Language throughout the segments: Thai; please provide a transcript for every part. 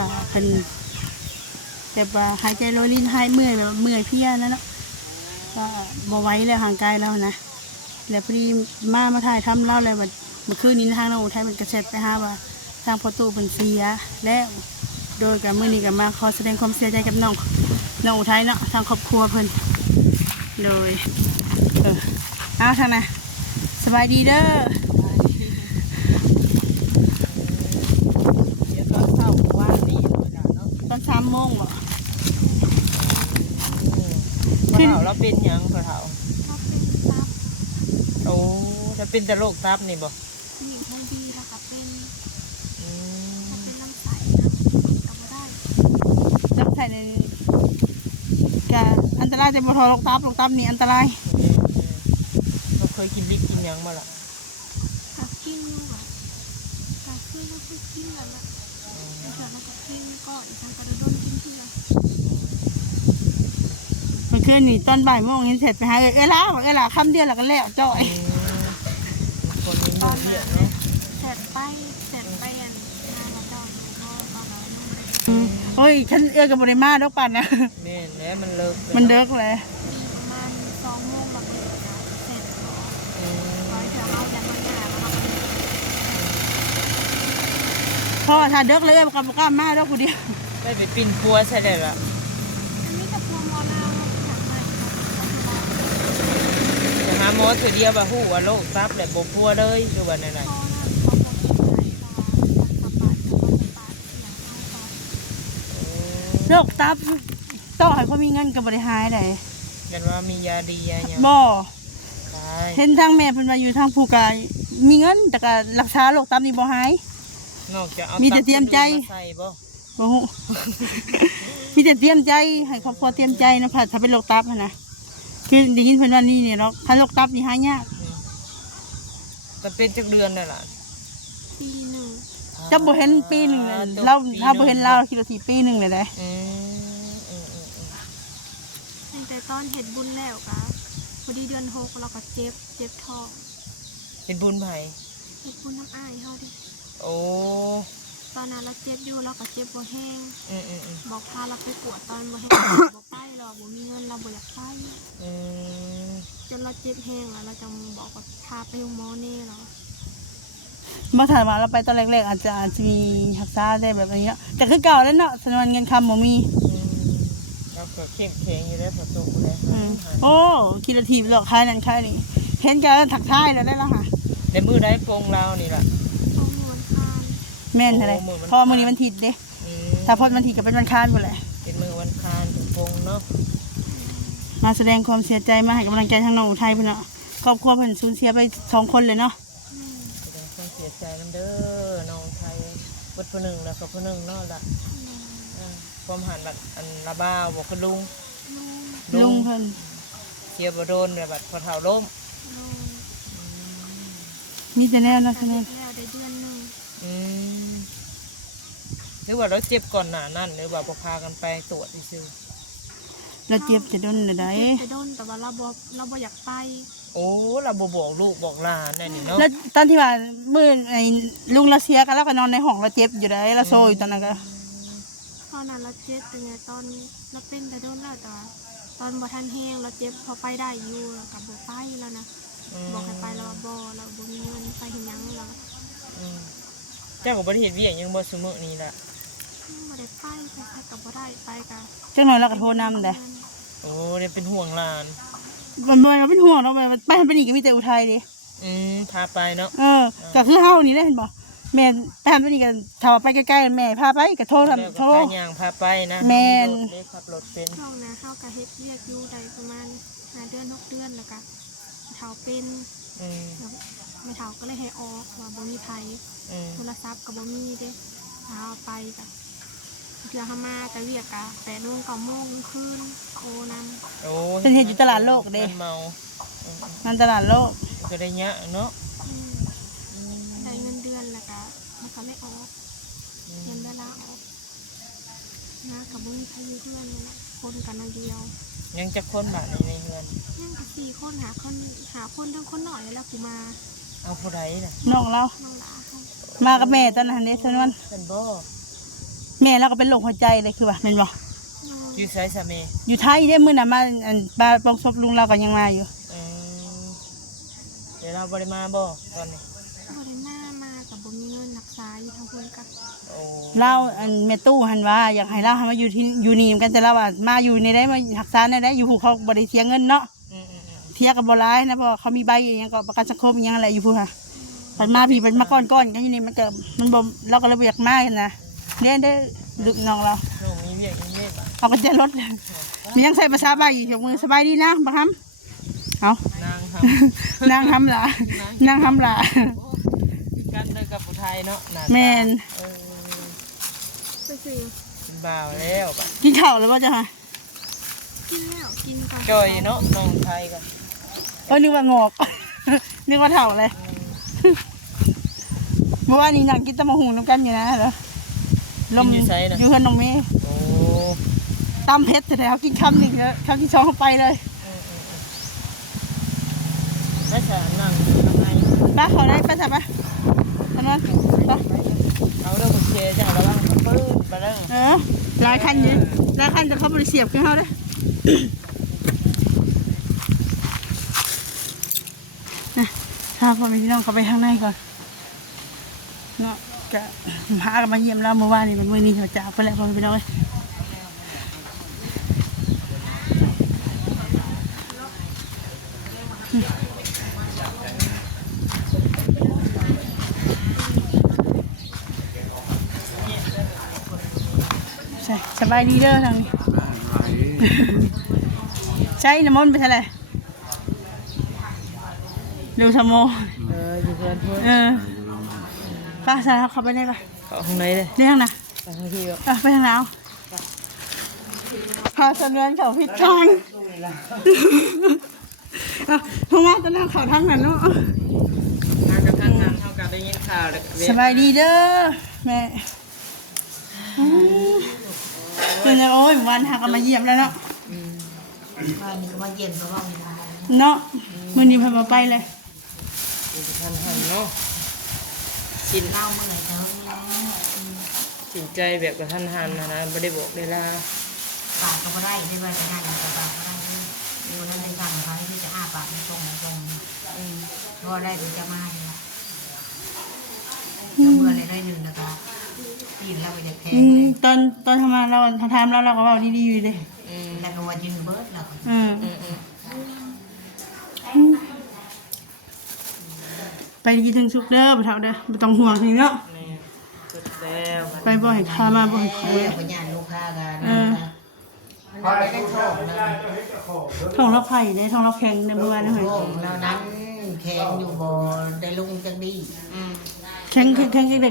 ก็เป็นแบบว่าหายใจโรยรินหายเมื่อยแบบเมื่อยเพลียนั่นเนาะก็บ่ไหวแล้วห่างกายแล้วนะแล้วพอดีมาถ่ายทำเล่าเลยแบบเมื่อคืนนี้ทางน้องอุทัยเป็นกระเซ็ดไปหาว่าทางพ่อตู่เป็นเสียแล้วโดยกับมื้อนี้ก็มาขอแสดงความเสียใจกับน้องอุทัยเนาะทางครอบครัวเพิ่นโดยเอาทางน่ะสบายดีเด้อเดี๋ยวตอนเช้าว่านี่เนาะ ตอน3 โมงบ่พ่อเฒ่าเราเป็นหยังพ่อเฒ่า ก็เป็นซับ โอ้ถ้าเป็นแต่โรคตับนี่บ่ ผู้หญิงให้ดีแล้วก็เป็น อืม ถ้าเป็นลำไส้ก็บ่ได้ จับใส่ในก็อันตรายแต่บ่ทอโรคตับนี่อันตราย เราเคยกินลิปกินหยังมาล่ะ ก็กินอยู่ค่ะก็คือก็คือกินแล้วล่ะเดี๋ยวเราก็กินก็อีกทางก็โดนกินเพื่อ เมื่อคืนนี่ตอนบ่ายโมงเห็นเสร็จไปหาล่าคำเดียวแล้วก็แล้วจ้อย คนมีมือเรียกเนาะ เสร็จไปอันงานเราได้ก็ประมาณนั้น โอ้ยฉันกับบริมาดอกปันนะ แม่นแล้วมันเลิก มันเดิกเลย มีประมาณ2 โมงเราก็เสร็จแล้ว อืม ร้อยเดี๋ยวเราจะมาหน้าแล้วเราก็ พ่อถ้าเดิกเลยกับบุกล้ามาดอกกูเดียว ได้ไปปิ้นปัวใช่ได้ล่ะ อันนี้กับพวงมอลาวอยากไป จะหาหมอตัวเดียวบ่ฮู้ว่าโรคตับแล้วบ่ปัวเลยคือว่านั่นน่ะ พอนะเขาจะไปไหนมาโรคตับต้องให้เขามีเงินกับบริหารได้ กันว่ามียาดียาหยัง บ่ ตาย เห็นทางแม่เพิ่นมาอยู่ทางผู้กายมีเงินแต่ก็รักษาโรคตับนี่บ่หาย นอกจากเอา มีแต่เตรียมใจ ใส่บ่ บ่ฮู้ มีแต่เตรียมใจให้ครอบครัวเตรียมใจนะค่ะถ้าเป็นโรคตับนะคือได้ยินเพิ่นว่านี่เนี่ยเนาะถ้าโรคตับนี่หายาก ก็เป็นจักเดือนนั่นล่ะ ปีหนึ่ง จะบ่เห็นปีหนึงเลยเราถ้าบ่เห็นเราคิดว่าสิปีหนึงเลยเด้ ตั้งแต่ตอนเห็ดบุญแล้วกะพอดีเดือน6เราก็เจ็บท้อง เป็นบุญไผ เห็ดบุญน้ำอ้ายเขาดิ โอ้ ตอนนั้นเราเจ็บอยู่เราก็เจ็บบ่แห้ง อืม บอกพาเราไปกวดตอนบ่แห้ง บ่ไปเราบ่มีเงินเราบ่อยากไป อืม จนเราเจ็บแห้งแล้วเราจะบอกว่าพาไปโรงหมอแน่เหรอ มาถามว่าเราไปตอนแรกๆอาจจะมีรักษาได้แบบนี้แต่คือเก่าแล้วเนาะสนวนเงินคำบ่มี เราก็เข้มแข็งอยู่แล้วประตูแล้ว โอ้คิดทีบหรอกค่ายนั้นค่ายนี้เห็นกันถักท้ายแล้วได้แล้วค่ะ ในมือได้โปรงเรานี่ล่ะ เอาหมวนคาน แม่นอะไรเพราะว่ามื้อนี้มันถิดเด้ อืม ถ้าพอดมันถิดก็เป็นวันค้านหมดแหละ เป็นมือวันคานถึงโปรงเนาะ มาแสดงความเสียใจมาให้กำลังใจทางน้องอุทัยเพิ่นเนาะครอบครัวเพิ่นสูญเสียไป2 คนเลยเนาะ แสดงความเสียใจน้ำเด้อน้องไทยวัดผู้หนึ่งแล้วก็ผู้หนึ่งเนาะล่ะความหันบัดอันละบ้าวบอกคุณลุง ลุงเพิ่น เสียบ่โดนแบบบัดพอเฒ่าล้ม ลุง มีแต่แนวเนาะ ก็ ฉะนั้ เฮ็ น ดแล้วได้เดือนหนึง อืมหรือว่าเราเจ็บก่อนหน้านั้นหรือว่าบ่พากันไปตรวจซื่อ เราเจ็บจะโดนได้ ไปโดนแต่ว่าเราบ่อยากไป โอ้เราบ่บอกลูกบอกหลานนั่นนี่เนาะ แล้วตอนที่ว่ามื้อไอ้ลุงเราเสียกันแล้วก็นอนในห้องเราเจ็บอยู่ได้เราโซอยู่ตอนนั้นก็ ตอนนั้นเราเจ็บเป็นไงตอนเราเป็นแต่โดนแล้วแต่ว่าตอนบ่ทันแห้งเราเจ็บพอไปได้อยู่แล้วกับบ่ไปแล้วนะบอกให้ไปแล้วว่าบ่เราบ่มีเงินไปเฮ็ดหยังเรา อืมเจ้าก็บ่ได้เฮ็ดเวียกหยังบ่ซุมื้อนี้ล่ะ บ่ได้ไปกับบ่ได้ไปกับ จังหน่อยเราก็โทรนำเด้ โอ้เดี๋ยวเป็นห่วงหลาน มันเป็นห่วงเนาะมันไปนี่ก็มีแต่อุทัยดิ พาไปเนาะ ก็คือเฮานี่แหละเห็นบ่แม่ไปหันไปนี่กันถ้าว่าไปใกล้ๆแม่พาไปก็โทร แล้ว ทำ ก็ โทร พาย่างพาไปนะ แม่น เด็กขับรถเป็น ช่วงนะเฮาก็เฮ็ดเวียกอยู่ได้ประมาณ5 เดือน 6 เดือนแล้วก็เฒ่าเป็น อืม ไม่เฒ่าก็เลยให้ออกว่าบ่มีไผ โทรศัพท์ก็บ่มีเด้เอาไปก็เพื่อเฮามาแต่เวียกก็8 โมง 9 โมงคืนโอนำ โอ้ เป็นเฮ็ดอยู่ตลาดโลกเด้ เมา นั่นตลาดโลก ก็ได้เยอะเนาะ ได้เงินเดือนแล้วก็มันก็ไม่ออกเงินเวลาออกนะกับบุญพายุเพื่อนนี่แหละคนกันนาเดียว ยังจะคนบาทในเฮือน ยังกับ4 คนหาคนทั้งคนหน่อยแล้วกูมา เอาผู้ใดน่ะ น้องเรา น้องหลาเขา มากับแม่ตอนนั้นเด้สนวน เป็นบ่ แม่เราก็เป็นโรคหัวใจเลยคือว่าแม่นบ่ อยู่ไสสามี อยู่ไทยเด้มื้อน่ะมาอันปลาปองศพลุงเราก็ยังมาอยู่ เดี๋ยวเราบ่ได้มาบ่ตอนนี้ บ่ได้มากับบ่มีเงินรักษาอยู่ทางเพิ่นกับ โอ้ เราอันแม่ตู้หันว่าอยากให้เรามาอยู่ที่อยู่นี่เหมือนกันแต่เราว่ามาอยู่ในได้มารักษาในได้อยู่ผู้เขาบ่ได้เสียเงินเนาะเทียกับบ่ร้ายนะเพราะเขามีใบอหยังก็ประกันสังคมอหยังอะไรอยู่ผู้ค่ะมันมาพี่มันมาก้อนๆกันอยู่นี่มันก็มันบ่เราก็เลยบ่อยากมากันนะเด้ลูกน้องเรา น้องมีเวียกมีเวทอ่ะ เอากระเจรถมียังใส่ภาษาใบอีกยกมือสบายดีนะบักฮัมเอา นางท นางทำล่ะนางทำล่ะ ำกันเด้อกับผู้ไทยเนาะหน้าตา แม่น ไปซื้อ เป็นบ่าวแล้วบัด กินข้าวแล้วว่าจะฮะ กินแล้วกินก่อน จอยเนาะน้องไทยกัน นึกว่างอก นึกว่าเถ่าเลยเมื่อวานนี้นั่งกินตะมะหุงน้ำกันอยู่นะเหรอลมอยู่เพื่อนน้องเมย์ โอ้ ตำเพชรแต่เขากินคำหนึ่งแล้วคำที่สองเข้าไปเลย แล้วจะนั่งทำไง ป้าเขาได้ป้าจับปะตอนนั้นป้า เอาเรื่องบุเชจ้ะระวังปื้นไปแล้ว หลายคันอยู่หลายคันจะเข้าบริเสียบขึ้นเขาได้ถ้าพ่อแม่พี่น้องเขาไปข้างในก่อนเนาะจะพากันมาเยี่ยมเราเมื่อวานนี้เป็นมื้อนี้เขาจะไปแล้วพ่อแม่พี่น้องเลยสบายดีเด้อทางนี้ใช่น้ำมันต์ไปเท่าไหร่ดูสมอ อยู่เพื่อนเพื่อน ป้าใส่เขาเข้าไปได้ปะ เข้าข้างในเลย เรียกนะ ไปข้างที่แบบ ไปทางไหนเอาพาเสนวนเขาพิดทางเพราะว่าตอนนั้นเขาทางนั้นเนาะ มากับทางนั้นเท่ากับได้ยินข่าวเลย สบายดีเด้อแม่เป็นไงโอ้ยวันหากันมาเยี่ยมแล้วเนาะ บ้านนี้ก็มาเยี่ยมเพราะว่ามี เนาะมื้อนี้เพิ่นมาไปเลย เป็นทันหันเนาะสิน เล่าเมื่อไหร่เขาแล้ว สินใจแบบกับทันหันนะไม่ได้บอกเวลา ปากก็ไม่ได้ได้ว่าจะงานแต่ปากก็ได้ด้วยดูนั่นได้ทำเขาที่จะอ้าปากตรงก็ได้ถึงจะมาเนี่ยจะเมื่อไรได้หนึ่งนะครับยินแล้วไปจะแทงเลย ตอนทำงานเราทำแล้วเราก็เว้าดีๆอยู่เด้ แล้วก็วันยืนเบิร์ดแล้ว ไปกินถึงสุกเด้อบ่เฒ่าเด้อบ่ต้องห่วงถึงเนาะ สุดแล้ว ไปบ่ให้ข้ามาบ่ให้ขอ เรื่องปัญญาลูกค้ากันนะพอได้ได้โชคนะ ท้องเราไผ่ได้ท้องเราแข็งในเมื่อวานนะเฮ้ย โชคแล้วนั้นแข็งอยู่บ่ได้ลุงจังดี แข็งได้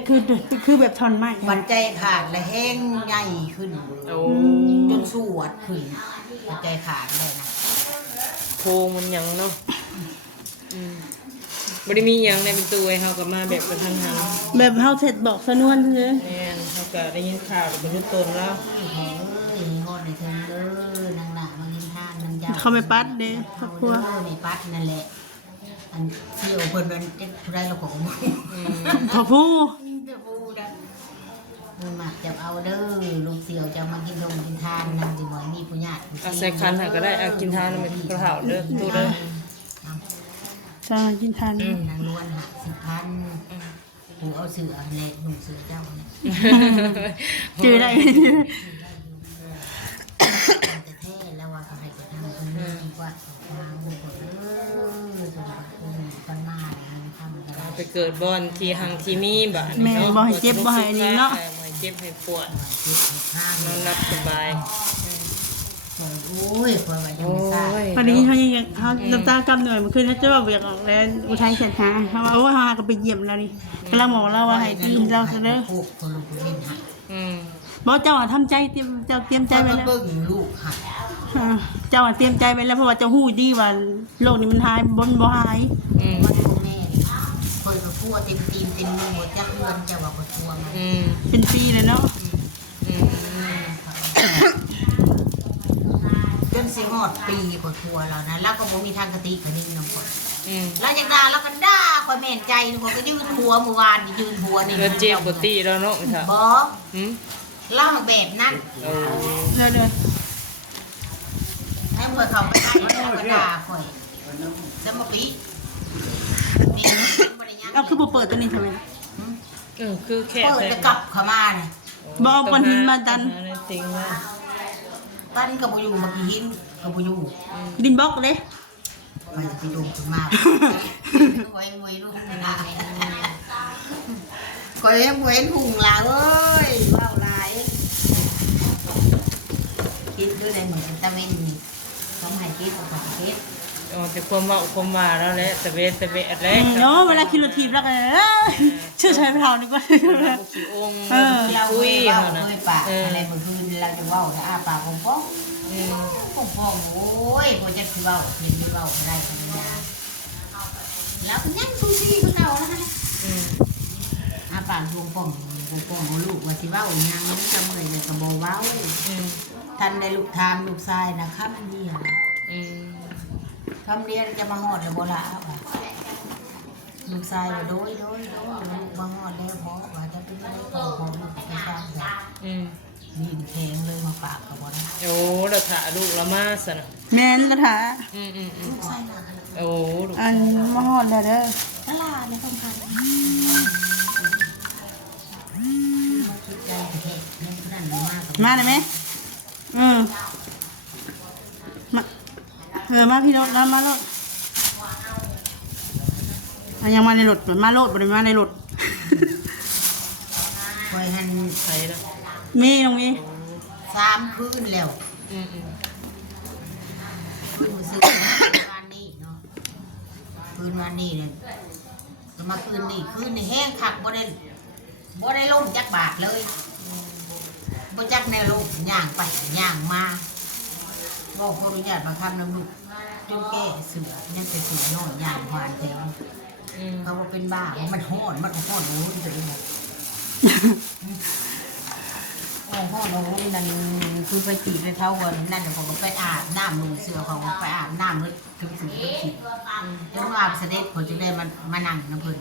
คือแบบทอนไม้ ปัจจัยขาดและแห้งใหญ่ขึ้น โอ้ จนสวดขึ้นปัจจัยขาดเลยนะ โพงมันยังเนาะบริมียังในเป็นตัวเฮากับมาแบบกับทันหัน แบบเฮาเสร็จบอกสนวนเด้อ แม่นเฮาก็ได้ยินข่าวเป็นยุตนแล้ว เฮ้ยฮอดในเทิงเด้อนางหนามากินทานน้ำยา เขาไปปัดเด้ครอบครัว ในปัดนั่นแหละอันเที่ยวเพิ่นมันได้เราของมึง พอผู้ จะพูดนะมันมาจะเอาเด้อลูกเสี่ยวจะมากินนมกินทานนั่นสิว่ามีผู้ญาติ อาศัยคันหาก็ได้เอากินทานมันกระเถาเด้อตู้เด้อ จะกินทาน นางล้วนหา10,000หูเอาเสือแหละหนุ่มเสือเจ้าเนี่ย เจอได้ แต่แท้แล้วว่าเขาให้จะทำคนนี้ดีกว่าทางบุคคลสมบัติคนมาทำกันได้ ไปเกิดบอนทีหังทีมีบ่ แม่บ่ให้เจ็บบ่ให้อันนี้เนาะ บ่ให้เจ็บให้ปวด คิดห้าม นอนรับสบาย โอ้ยคนว่าจะไม่ทราบ พอดีเขายังเขาน้ำตากำหน่อยมันคือถ้าจะว่าเบียกออกแล้วอุทัยเสร็จหาเขาว่าโอ้เฮาก็ไปเยี่ยมแล้วนี่กำลังบอกเราว่าให้กินเราซะเด้อ พวกคนลูกเล่นหัก บ่เจ้าทำใจเตรียมใจไว้แล้ว เบิ่งลูกหัก เจ้าเตรียมใจไว้แล้วเพราะว่าเจ้าฮู้ดีว่าโลกนี้มันหายบ่หาย มันพ่อแม่คอยกับพัวเต็มตีนเต็มมือหมดจักเงินจะว่าคนพัวมัน เป็นปีเลยเนาะ จนสิฮอดปีคนพัวแล้วนะแล้วก็บ่มีทางกติกะนิ่งน้ำคนแล้วจากด่าแล้วก็ด่าคอยแม่นใจคนก็ยืนหัวเมื่อวานนี่ยืนหัวนี่ เกิดเจ็บปกติแล้วเนาะค่ะ บ่ เล่าแบบนั้น โอ้ เด้อ ให้เพื่อเขาไปได้แล้วก็ด่าข่อยสมปีนี่บริญญา เอาคือบ่เปิดตัวนี้ทำไม คือแค่ เปิดจะกลับเข้ามาเนี่ย บ่เอาก้อนหินมาดัน จริงว่า ตั้นกับบุยูมากี่หินกับบุยู ดินบล็อกเด้ ไปไปดูขึ้นมาคอยมวยลูกนะคอยมวยหุ่งละเอ้ยว้าวลายคิดด้วยในเหมือนตะเวนต้องให้คิดต้องให้คิด อ๋อแต่ความว่าแล้วแหละตะเวนแรก เนาะเวลาขี่รถถีบแล้วก็ชื่อชายพราวดีกว่า ขี้องค์ เรา คุย เว้า เขานะ เคยปากอะไรเมื่อคืนเราจะว่าแต่อาปากผมฟ้องผมฟ้องโอ้ยพอจะคือว่าเห็นว่าอะไรกันนะแล้วยังซูซี่ก็เก่าแล้วนะอาปากดวงป้องลูกว่าสิว่าอย่างนี้จะเมื่อยเลยกระโบว้าทันได้ลูกทามลูกชายนะครับนี่คำเรียนจะมาหอดเลยโบราณลูกชายว่าโดยลูกมาหอดแล้วพอว่าจะเป็นอะไรพอลูกไปสร้างแบบดินแข็งเลยมาปากกับโบราณ โอ้เราถ่าลูกเรามาสนะ แม่นกระถา ลูกชายหนัก โอ้ลูก อันมาฮอดแล้วเด้อ ตลาดเลยต้องการคิดใจเด็กนั่นมาก มาได้ไหมมาพี่รถแล้วมาโลดยังมาในรถมาโลดบ่ได้มาในรถ คอยหัน ใครล่ะ มีตรงนี้ 3 คืนแล้วคืนซื้อวันนี้เนาะคืนวันนี้เนี่ยมาคืนนี่แห้งคักบ่ได้ลงจักบาทเลยบ่จักแนวลงย่างไปย่างมาบอกขออนุญาตมาคำน้ำลูกจนแก่เสือยังเป็นเสือน้อยย่างหวานแทงเขาว่าเป็นบ้ามันห้อนรู้ตัวเองห้อนนั่นคือไปจีบไปเท่ากันนั่นเดี๋ยวผมก็ไปอาบน้ำลงเสือเขาไปอาบน้ำแล้วถึงฉีดแล้วอาบเสด็จผมจะได้มานั่งน้ำพึ่ง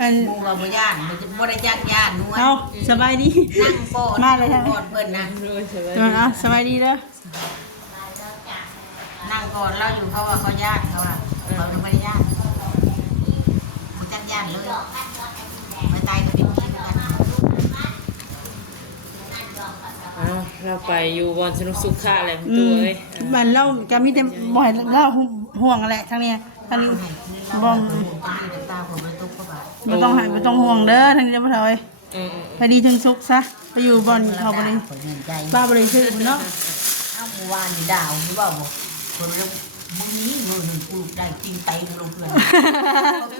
อัน มูเราบ่ย่านมันจะบ่ได้ย่านนวล เอาสบายดี นั่งโปอด มาเลยฮะ โปอดเพิ่นนะ เอาสบายดีเด้อ นั่งก่อนเราอยู่เขาว่าเขาย่านเขาว่าเราไม่ได้ย่านบ่จักย่านเลยไปตายก็เป็นพี่ด้วยกัน เราไปอยู่บอนสนุกสุขะอะไรตัวเอ้ย บ้านเราจะมีแต่บ่ให้เราห่วงแหละทางนี้ทางนี้บ่บ่ต้องให้บ่ต้องห่วงเด้อทางนี้บ่เท่าไอ้ไปดีถึงสุขซะไปอยู่บ่อนเขาบ่ได้บ้าบ่ได้ซื้อพุ่นเนาะ เอาเมื่อวานนี่ดาวนี่ว่าบ่คนแล้วมึงนี้มือหนึ่งกูได้จริงไปลงเพื่อน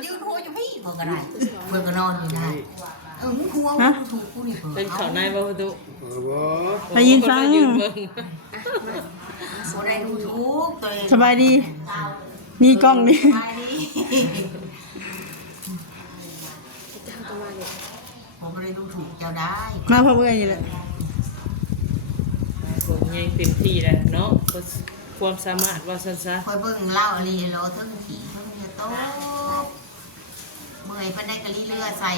ยืนหัวอยู่พี่บอกก็ได้เพื่อนก็นอนอยู่ได้มึงหัวมึงถูกกูนี่เพื่อน เป็นเขาในบ่ประตู ไปยินฟัง ยืนเบิ่ง บ่ได้ดูถูกตัวเอง สบายดีนี่กล้องนี่ ไปดิผมไม่ได้ดูถูกเจ้าได้ มาพร้อมกันนี่แหละ ผมยังเต็มที่แล้วเนาะความสามารถว่าซั่นซะ คอยเบิ่งเล่าอะไรโลทั้งขี่ทั้งเรือโต๊ะเมื่อยพันได้กะลีเรือใส่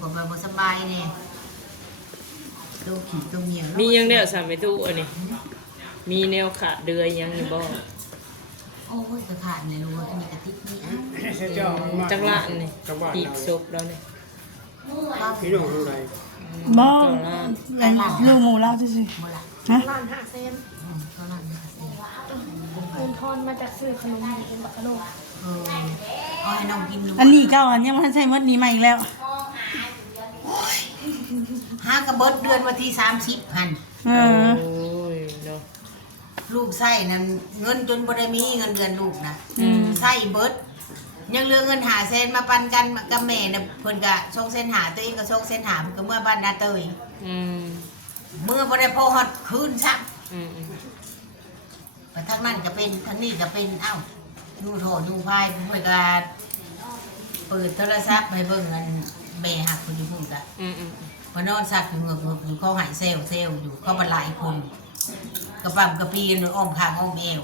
ผมแบบสบายเนี่ยตัวขี่ตัวเมีย มียังแนวสามประตูอันนี้มีแนวขาดเดือยยังอยู่บ่ โอ้ยกระขาดเลยรู้ว่ามีกระติกนี่ จังหวะนี่อีกศพแล้วนี่ พี่น้องทางใด บ่ลูกหมูเราซื่อ เมื่อไหร่ ๆฮะ ล้าน5เซน ก็นั่นนี่สิ เงินทอนมาจากซื้อขนมเป็นบักขนม เอาให้น้องกินดู อันนี้เก่าอันยังบ่ทันใช้หมดนี้มาอีกแล้ว หากระเบิดเดือนวันที่30หัน เออ โอ้ยเนาะ ลูกไส้นั่นเงินจนบ่ได้มีเงินเดือนลูกนะไส้เบิดยังเหลือเงิน500,000มาปันกันกับแม่น่ะเพิ่นก็ส่งเส้นหาตัวเองก็ส่งเส้นหาเพิ่นก็เมื่อบ้านนาเตยเมื่อบ่ได้พอฮอดคืนซักไปทางนั้นก็เป็นทางนี้ก็เป็นเอ้าดูโถดูพายเพิ่นก็เปิดโทรศัพท์ให้เบิ่งอันแม่หักเพิ่นอยู่พุ่นก็มานอนซักอยู่เงือกอยู่เขาหายเซลอยู่เขาบ่หลายคนกระปั๊มกระปีนอ้อมข้างอ้อมเอว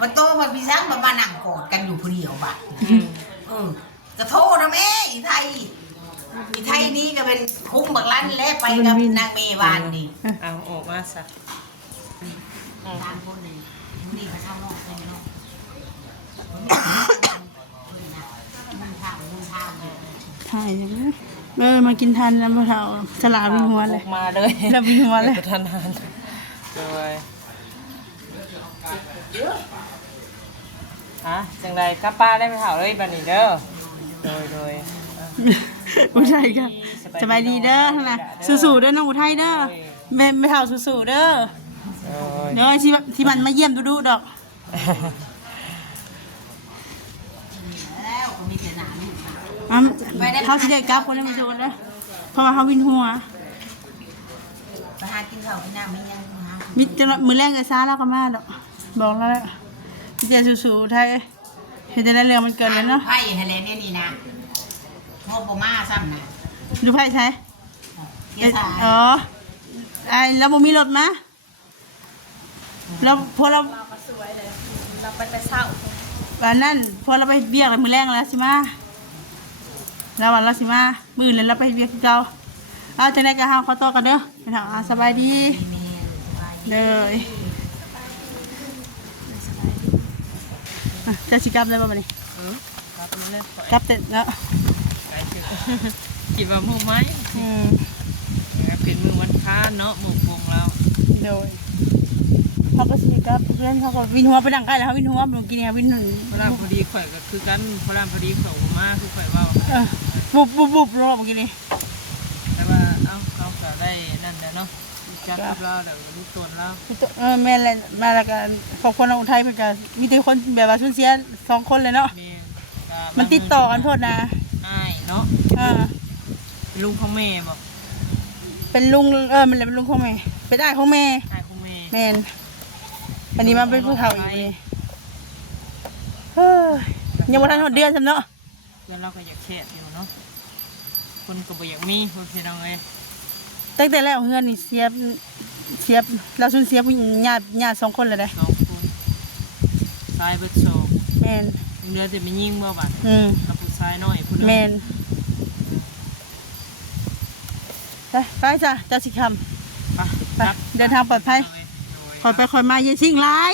ปะโตมาพี่ซักมานั่งกอดกันอยู่ผู้เดียวบัดกระโทษนะแม่ไทย อีไทยนี้ก็เป็นคุ้มบักลันแล้วไปกับนางเมวานนี่ เอาออกมาซะ ตามคนนี่นี่ก็เข้านอกเป็นนอกมุ่งทางเลย ถ่ายอย่างนี้มากินทันแล้วพ่อเฒ่าสลาวินหัวเลย ออกมาเลย แล้ววินหัวเลย กระทันหันเลยฮะจังใดกลับป้านได้ไหมเฒ่าเลยบัดนี้เด้อโดย อุทัยก็สบายดีเด้อทั้งนั้นสู้ๆเด้อน้องอุทัยเด้อไม่เฒ่าสู้ๆเด้อ โดย เดี๋ยวที่มันมาเยี่ยมดูดอก แล้วก็มีแต่หนาลูก เขาสิได้กลับคนนั้นมาโดนแล้วเพราะว่าเขาวินหัว ไปหากินข้าวกินน้ำไม่ยังหา มิจะมือแรงไอ้ซ่าแล้วก็มาดอกบอกแล้วแหละเดี๋ยวสู้ๆไทยเห็นแต่ในเรื่องมันเกินแล้วเนาะ ไพ่ทะเลเนี่ยนี่นะโมโบมาซ้ำนะ ดูไพ่ใช้ เกียร์สาย อ๋อไอ้แล้วบ่มีรถมาแล้วพอเรา เราไปเศร้า วันนั้นพอเราไปเบียกแล้วมือแรงแล้วสิมาแล้ววันเราสิมามือเลยเราไปเบียกที่เราเอาจังได๋ก็เฮาขอตัวกันเด้อไปเถอะสบายดี เมนสบายดี เลยจะสิกลับได้บ่บัดนี้ กลับมาเลย กลับเสร็จแล้ว ไปเถอะคิดว่ามือไหม เป็นมือวันค้านเนาะหมู่วงเรา โดยเขาก็สิกลับเพื่อนเขาก็วินหัวไปดังใกล้แล้วเขาวินหัวเมื่อกี้เนี่ยวินหนึ่ง พระรามพอดีข่อยก็คือกันพระรามพอดีเขามาคือข่อยเว่า บุบรอบเมื่อกี้นี่ แต่ว่าเอ้าเขาก็ได้นั่นแหละเนาะจัดกับเราเดี๋ยวรู้ตัวเรา แม่เลยมาแล้วก็ขอบคนอุทัยเพื่อนก็มีแต่คนแบบว่าสูญเสีย2 คนเลยเนาะ นี่ มันติดต่อกันโทษนะ อ้ายเนาะ อ่า ลุงของแม่บอก เป็นลุงมันเลยเป็นลุงของแม่เป็นอ้ายของแม่ อ้ายของแม่ แม่นอันนี้มาเป็นผู้เฒ่าอีกเลยเฮ้ยยังบ่ทันหดเดือนซ้ำเนาะ เพื่อนเราก็อยากแชทอยู่เนาะคนก็บ่อยากมีคนพี่น้องเอ้ย ตั้งแต่แรกเฮือนนี่เสียบเราสูญเสียผู้หญิงญาติ2 คนเลยเด้ 2 คนชายเบิด2 แม่น เหลือแต่ไม่ยิ่งบ่บัด กับผู้ชายน้อยผู้นึง แม่นไปจ้ะเจ้าสิคำ ไปเดินทางปลอดภัย คอยไปคอยมาเย็นสิ่งร้าย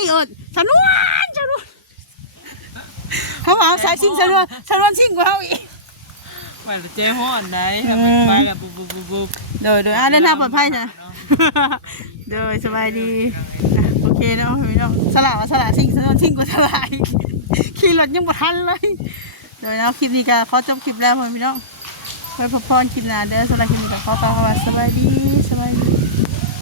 สนวนเขาบอกสายสิ่งสนวนสิ่งกว่าเขาอีก ไปแล้วเจ๊ฮ้อนได้ทำเป็นไปกับบุบ โดยเดินทางปลอดภัยจ้ะโดยสบายดีโอเคเนาะพี่น้องสละสิ่งสนวนสิ่งกว่าสละอีกขี่รถยังบ่ทันเลยโดยเนาะคลิปนี้ก็ขอจบคลิปแล้วพี่น้องไว้พบพรคลิปหน้าเด้อสำหรับคลิปนี้ก็ขอกล่าวคำว่าสบายดี